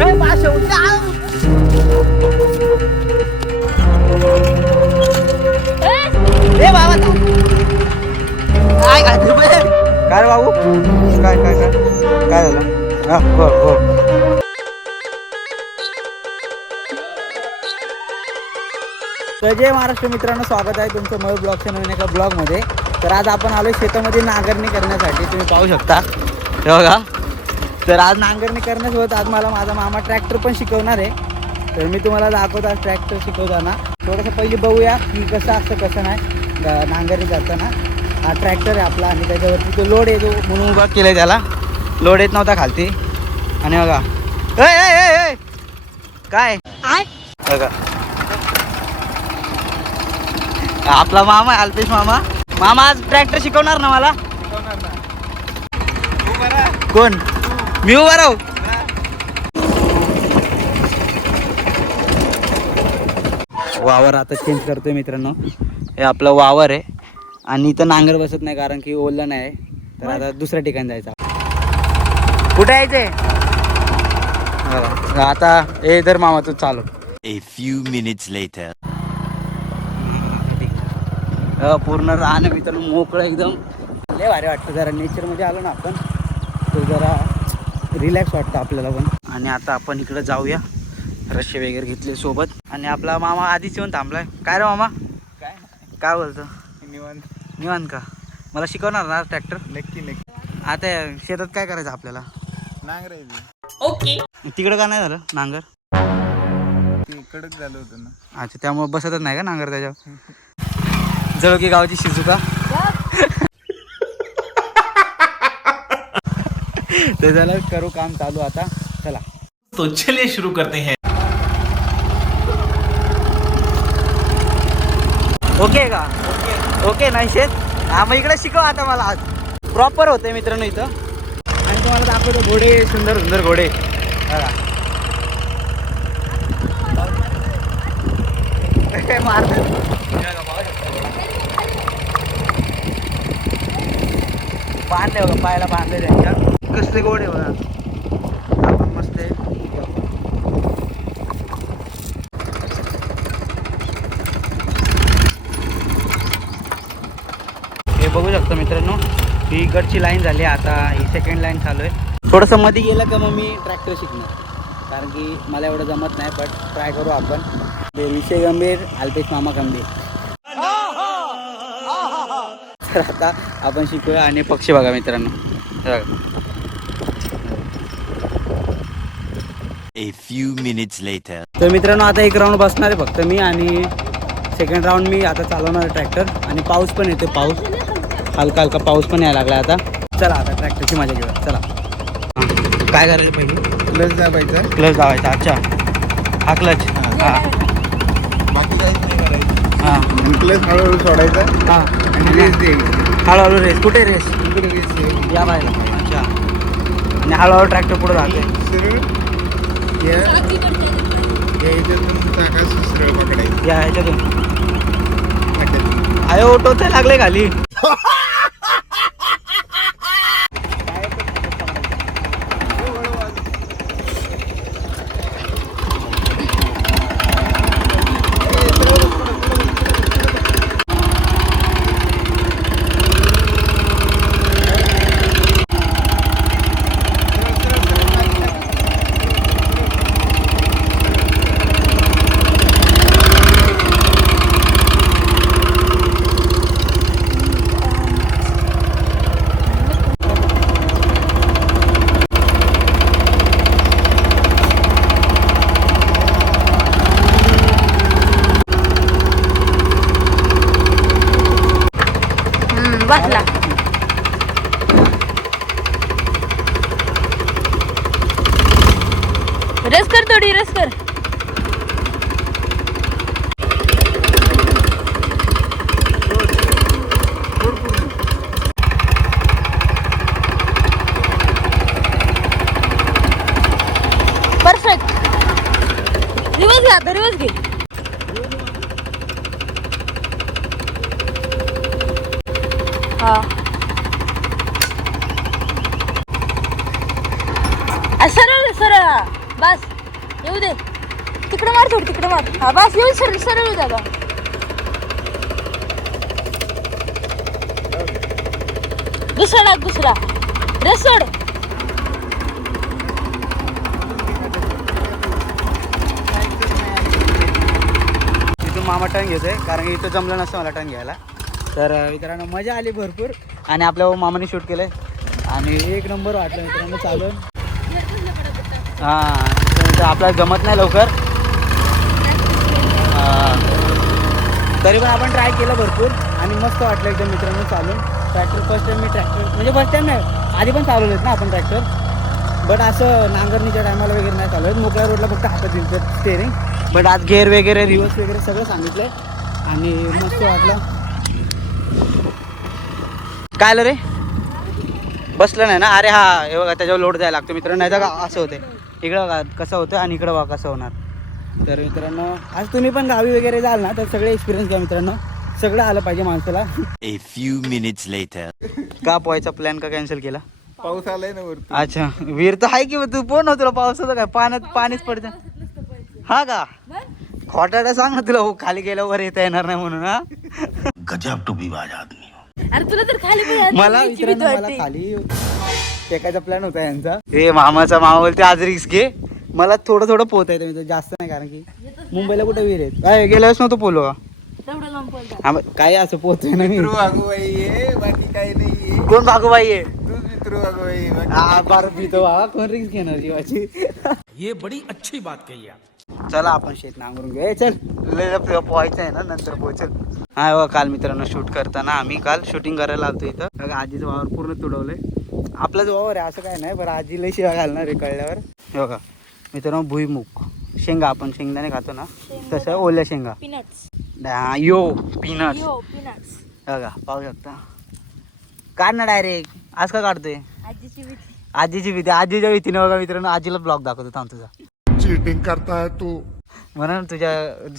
काय रे बाबू, काय काय काय काय झालं? हा बोल बोल. तर जय महाराष्ट्र मित्रांनो, स्वागत आहे तुमचं मयूर ब्लॉगच्या नवीन एका ब्लॉगमध्ये. तर आज आपण आलो शेतामध्ये नांगरणी करण्यासाठी. तुम्ही पाहू शकता हे बघा. तर आज नांगरणी करण्यासोबत आज मला माझा मामा ट्रॅक्टर पण शिकवणार आहे. तर मी तुम्हाला दाखवतो आज ट्रॅक्टर शिकवताना. थोडंसं पहिले बघूया की कसं असतं कसं नाही नांगरणी करताना. हा ट्रॅक्टर आहे आपला आणि त्याच्यावरती तो लोड येतो म्हणून उभा केला आहे. त्याला लोड येत नव्हता खालती. आणि बघा काय बघा, आपला मामा आहे अल्पेश मामा. मामा आज ट्रॅक्टर शिकवणार ना मला? कोण? मी उभा राहू? वावर आता चेंज करतोय मित्रांनो. हे आपलं वावर आहे आणि इथं नांगर बसत नाही कारण की ओलं नाही. तर आता दुसऱ्या ठिकाणी जायचं. कुठे यायचंय? आता हे धर मामा तू चालू. A few minutes later. पूर्ण राहणं मित्रांनो मोकळं एकदम लय भारी वाटतं. जरा नेचरमध्ये आलो ना आपण तर जरा रिलॅक्स वाटतं आपल्याला पण. आणि आता आपण इकडं जाऊया. रश्शे वगैरे घेतले सोबत. आणि आपला मामा आधीच येऊन थांबलाय. काय रे मामा? काय बोलतो? निवांत का? मला शिकवणार ना ट्रॅक्टर? नक्की नक्की. आता शेतात काय करायचं आपल्याला? नांगरायचं. ओके. तिकडं का नाही झालं नांगर? ते कडक झालं होतं ना. अच्छा, त्यामुळे बसतच नाही का नांगर त्याच्यावर? जळकी गावची शिजुका. ते झालं, करू काम चालू आता. चला तो चलिए शुरू करते हैं. ओके का? ओके नाही शेत. हा मग इकडे शिकव आता मला. आज प्रॉपर होते मित्रांनो इथं. आणि तुम्हाला दाखवतो घोडे, सुंदर सुंदर घोडे. बांधले बघा, पायाला बांधले त्यांच्या. कसले घोडे बघा. आपण मस्त आहे. हे बघू शकतो मित्रांनो, ही इकडची लाईन झाली. आता ही सेकंड लाईन चालू आहे. थोडंसं मध्ये गेलं का मग मी ट्रॅक्टर शिकणार कारण की मला एवढं जमत नाही. बट ट्राय करू आपण. विषय गंभीर, अल्पेश मामा गंभीर. तर आता आपण शिकूया. आणि पक्षी बघा मित्रांनो. A few minutes later. तर मित्रांनो आता एक राऊंड बसणार आहे फक्त मी. आणि सेकंड राऊंड मी आता चालवणार आहे ट्रॅक्टर. आणि पाऊस पण येतो. पाऊस हलका हलका पाऊस पण यायला लागला आता. चला आता ट्रॅक्टरची मजा घेऊया. चला. काय करायचं पहिले? क्लच दाबायचा. क्लच दाबायचा. अच्छा, हा क्लच. हां बाकी काहीच नाही करायचं. हां क्लच हळूहळू सोडायचा. हां आणि रेस द्यायची. हळूहळू रेस. कुठे रेस? इकडे रेस द्यायची. या बायला. अच्छा. आणि हळूहळू ट्रॅक्टर पुढे जाते. सरळ या याच्यातून चाका सरळ पकडायची. या ह्याच्यातून. खड्ड्यातून. आयो टोचे लागले खाली. बसला. रस कर, थोडी रस कर. परफेक्ट. रिवर्स घे आता, रिवर्स घे. हा सरळ सरळ. बस येऊ दे. तिकडे मार थोडी, तिकडे मार. हा बस येऊ, सरळ सरळ येऊ दादा. दुसरा टाक, दुसरा रेस सोड. इथून मामा टर्न घेतोय कारण की इथं जमलं नसतं मला टर्न घ्यायला. तर मित्रांनो मजा आली भरपूर आणि आपल्या मामाने शूट केलंय आणि एक नंबर वाटलं मित्रांनो चालून. हां तर आपल्याला जमत नाही लवकर, तरी पण आपण ट्राय केलं भरपूर आणि मस्त वाटलं एकदम मित्रांनो चालून. ट्रॅक्टर फर्स्ट टाईम मी म्हणजे फर्स्ट टाईम नाही, आधी पण चालवलेत ना आपण ट्रॅक्टर, बट असं नांगरणीच्या टायमाला वगैरे नाही चालवत. मोकळ्या रोडला फक्त हातात दिलं स्टेअरिंग, बट आज गेअर वगैरे रिवर्स वगैरे सगळं सांगितलं आणि मस्त वाटलं. काय आलं रे, बसलं नाही ना? अरे हा हे बघा त्याच्यावर लोड द्यायला लागतो मित्रांनो, नाही तर असं होते. इकडं बघा कसं होतं आणि इकडं बघा कसं होणार. तर मित्रांनो आज तुम्ही पण गावी वगैरे जाल ना तर सगळे एक्सपिरियन्स घ्या मित्रांनो, सगळं आलं पाहिजे माणसाला. A few minutes later. का पोहायचा प्लॅन का कॅन्सल केला? पाऊस आलाय ना वरती. अच्छा विहीर तर आहे की तू पोह नव्हतं पावसाचं काय, पाणीच पडतं. हा का खोटाडा सांग ना तुला, हो खाली गेल्यावर येता येणार नाही म्हणून. हा गजब टुबीबाज आदमी. अरे तुला तर खाली पण मला मित्रांनो मला खाली फेकायचा प्लॅन होता यांचा. हे मामा बोलते आज रिस्क घे. मला थोडं थोडं पोहता येतं मित्र, जास्त नाही कारण की मुंबईला कुठे विहीर आहेत. काय गेल्याच नव्हतं पोलो का? तेवढं लांब पळता. हा काय असं पोहतोय ना मी. मित्र भागूबाई आहे, बाकी काही नाहीये. कोण भागूबाई आहे? तूच मित्र भागूबाई आहे, बाकी हा बार पितो बाबा, कोण रिस्क घेणार जीवाची. ये बड़ी अच्छी बात कही आप. चला आपण शेत नांगरून घेऊ. चल लय पोहायचं आहे ना नंतर पोहोचल. हा बघा काल मित्रांनो शूट करताना आम्ही काल शूटिंग करायला आलतो इथं. बघा आजीचं वावर पूर्ण तुडवलंय. आपलाच वावर आहे असं काय नाही, बरं आजी लय शिवा घालणार आहे कळल्यावर. हे बघा मित्रांनो भुईमुग शेंगा, आपण शेंगदाणे खातो ना तसं ओल्या शेंगा. पीनट्स. यो पीनट्स यो पीनट्स. बघा पाहू शकता. काढ ना डायरेक्ट. आज का काढतोय? आजीची भीती. आजीची भीती. आजीच्या भीतीने बघा मित्रांनो आजीला ब्लॉग दाखवतो थांब तुझा. चीटिंग करता है तू. म्हणून तुझ्या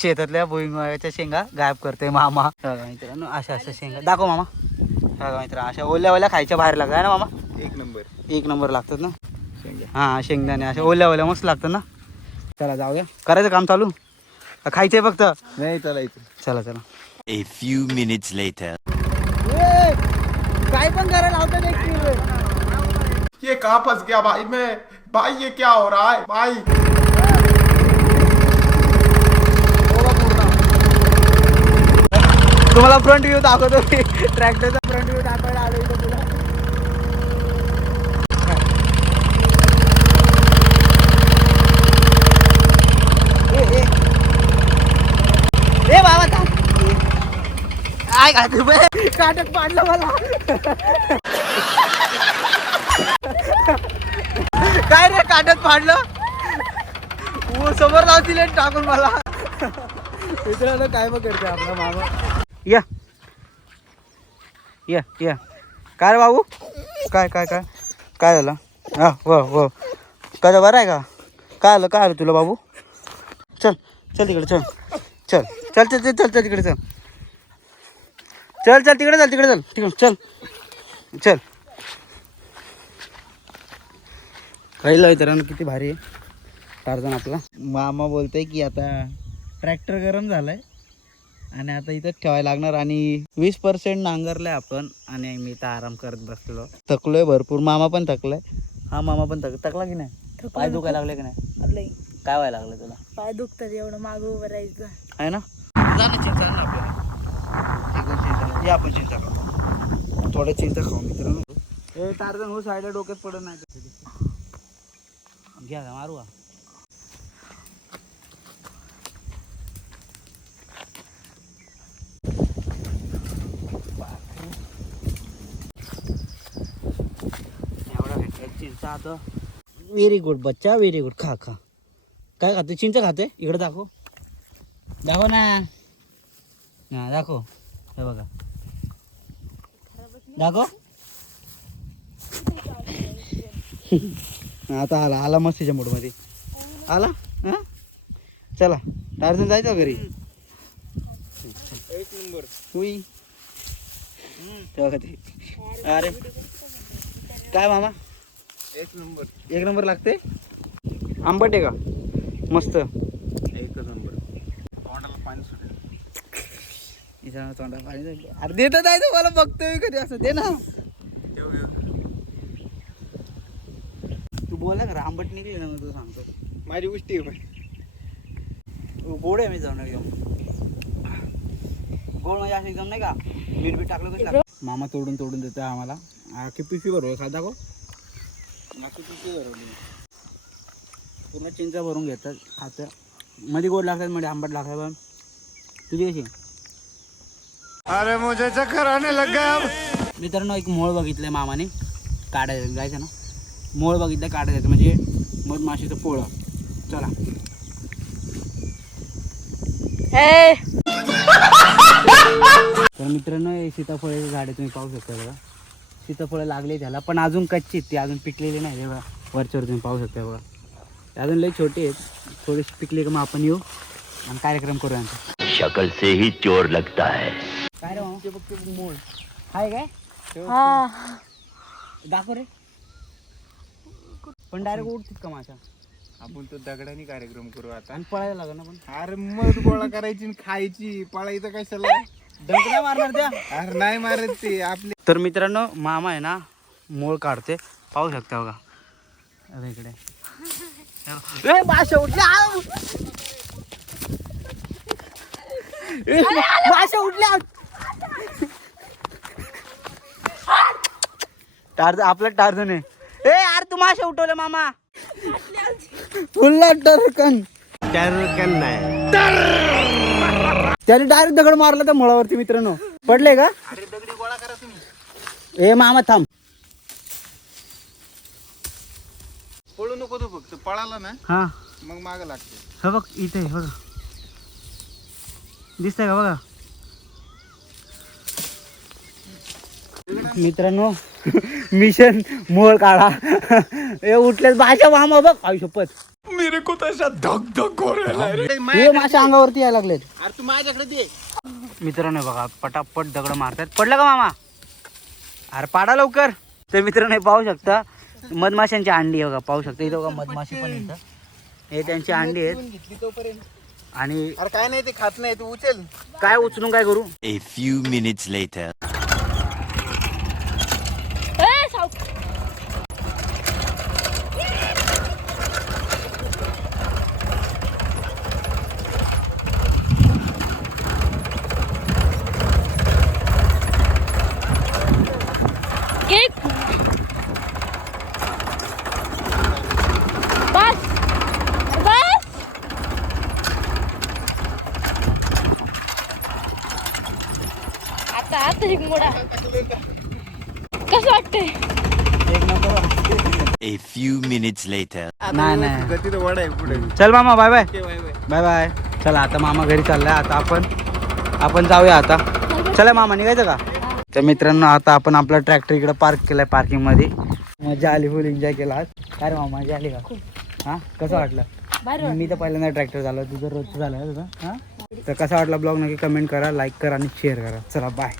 शेतातल्या भुईमुगाच्या शेंगा गायब करते मामा. बघा मित्रांनो अशा अशा शेंगा दाखव मामा. बघा मित्रांनो अशा ओल्या ओल्या खायच्या बाहेर लागतात ना मामा. एक नंबर लागतात ना. हां शेंगदाणे अशा ओल्या ओल्या मस्त लागतात ना. चला जाऊया, करायचं काम चालू, खायचंय फक्त. नाही चालायचं. चला चला. A few minutes later. काय पण करायला लावतात. ये कहाँ फंस गया भाई मैं, भाई ये क्या हो रहा है भाई. तुम्हाला फ्रंट व्ह्यू दाखवतो, ट्रॅक्टरचा फ्रंट व्ह्यू दाखवायला आलो इथं तुला. ए बाबा काय काय काटक पाडलं मला. काय रे काटत पाडलं, समोर लावतील टाकून मला. मित्रांनो काय मग करते आपला मामा. या या या काय रे बाबू, काय काय काय काय झालं? हा हो काय बरं आहे का? काय आलं तुला बाबू? चल चल तिकडे चल चल चल चल चल चल चल तिकडे चल चल चल तिकडे चल तिकडे चल चल. कळलं मित्रांनो किती भारी आहे टार्झन आपला. मामा बोलतोय की आता ट्रॅक्टर गरम झालाय आणि आता इथं ठेवायला लागणार आणि 20% नांगरलंय आपण आणि मी इथं आराम करत बसलो. थकलोय भरपूर, मामा पण थकलाय. हा मामा पण थकला की नाही? पाय दुखायला लागले की नाही? काय व्हायला लागलं तुला? पाय दुखतात एवढं मागं उभं राहायचं आहे ना. चिंचा ना आपल्याला, जे आपण चिंचा खाऊ, थोडं चिंचा खाऊ मित्रांनो. हे टार्झन हो साईडला डोक्यात पडत नाही. घ्या मारू का? चिंचा आता व्हेरी गुड बच्चा, व्हेरी गुड. खा खा. काय खाते? चिंच खाते? इकडे दाखव ना. हा दाखव, हे बघा दाखव. आता आला मस्तीच्या मूडमध्ये आला. हां चला टार्झन जायचं घरी. एक नंबर. हुई अरे काय मामा एक नंबर. एक नंबर लागते. आंबट आहे का? मस्त. एकच नंबर. तोंडाला पाणी सुटेल. तोंडा पाणी जाईल. अरे देत आहे मला बघतोय कधी असं दे ना. तू बोला का आंबट निघली ना मग तू सांगतो. माझी गोष्टी आहे. गोड आहे मी जाऊन एकदम गोड म्हणजे असं एकदम नाही का मीठ बीठ टाकलं कसं लागतं? मामा तोडून देतोय आम्हाला. की पिशवी भरवय खाता गो मागची पिशवी भरवली. पूर्ण चिंचा भरून घेतात खातं. मध्ये गोड लागतात मध्ये आंबट लागतात. पण तुझी कशी? अरे मुझे चक्कर आने लग गया. मित्रांनो एक मोळ बघितलंय मामाने काढायचं जायचं ना. मोळ बघितलं काढायचं म्हणजे मधमाशीचं पोळं. चला हे तर मित्रांनो हे सीताफळाचे झाड आहे तुम्ही पाहू शकता बघा. सीताफळं लागले त्याला पण अजून कच्ची ती अजून पिकलेली नाही बघा. वरच्यावर तुम्ही पाहू शकता बघा. ते अजून लई छोटे आहेत. थोडीशी पिकले का मग आपण येऊ आणि कार्यक्रम करू यांचा. शक्ल से ही चोर लगता है. काय रे मामा? ते बघ ते मोळ हाय काय हा दाखव रे. पण डायरेक्ट उठतील का माशा? आपण तो दगडाने कार्यक्रम करू आता. आणि पळायला लागेल ना पण. अरे मध गोळा करायची आणि खायची. पळायचं कशाला? दंड नाही मारणार त्या. अरे नाही मारत ते आपले. तर मित्रांनो मामा आहे ना मोळ काढते पाहू शकता बघा. अरे इकडे ए, माशा उठल्या. आव! ए, माशा उठल्या. टार्झन आपलं टार्झन आहे. ए यार तू माशा उठवले मामा. फुल्ला टरकन नाही. त्याने डायरेक्ट दगड मारला त्या मुळावरती मित्रांनो. पडले का? अरे दगडी गोळा करा तुम्ही. ए मामा थांब. पळू नको तू फक्त. पळाला ना हा मग माग लागते. हा बघ इथे बघा दिसतंय का बघा मित्रांनो. मिशन मोळ काढा. हे उठलेच भाषा मामा बघ. आई शपथ मेरे को तो ऐसा धक धक हो रहा है. हे माझ्या अंगावरती यायला लागलेत. अरे तू माझ्याकडे दे. मित्रांनो बघा पटापट दगड मारतात. पडलं का मामा? अरे पाडा लवकर. तर मित्रांनो हे पाहू शकता मधमाशांची अंडी आहे बघा. पाहू शकता इथं बघा मधमाशी पण इथं. हे त्यांची अंडी आहेत. घेतली तोपर्यंत. आणि अरे काय नाही ते खात नाही. तू उचल. काय उचलून काय करू? A few minutes later. A Sau cake बस बस. आता एक मोडा कसं वाटतंय? एक number. A few minutes later. नाही नाही गती तर वड आहे पुढे. चल मामा bye bye. Bye bye. Bye bye. चला आता मामा घरी चाललाय. आता आपण जाऊया आता. चला मामा निघायचं का? तर मित्रांनो आता आपण आपला ट्रॅक्टर इकडे पार्क केलाय पार्किंग मध्ये. मजा आली. फुल एन्जॉय केला आज. काय रे मामा मजा आली का? हा कसं वाटलं? मी तर पहिल्यांदा ट्रॅक्टर झालं. तुझं रोजचं झालं तुझं. हा तर कसा वाटला ब्लॉग नक्की कमेंट करा, लाईक करा आणि शेअर करा. चला बाय.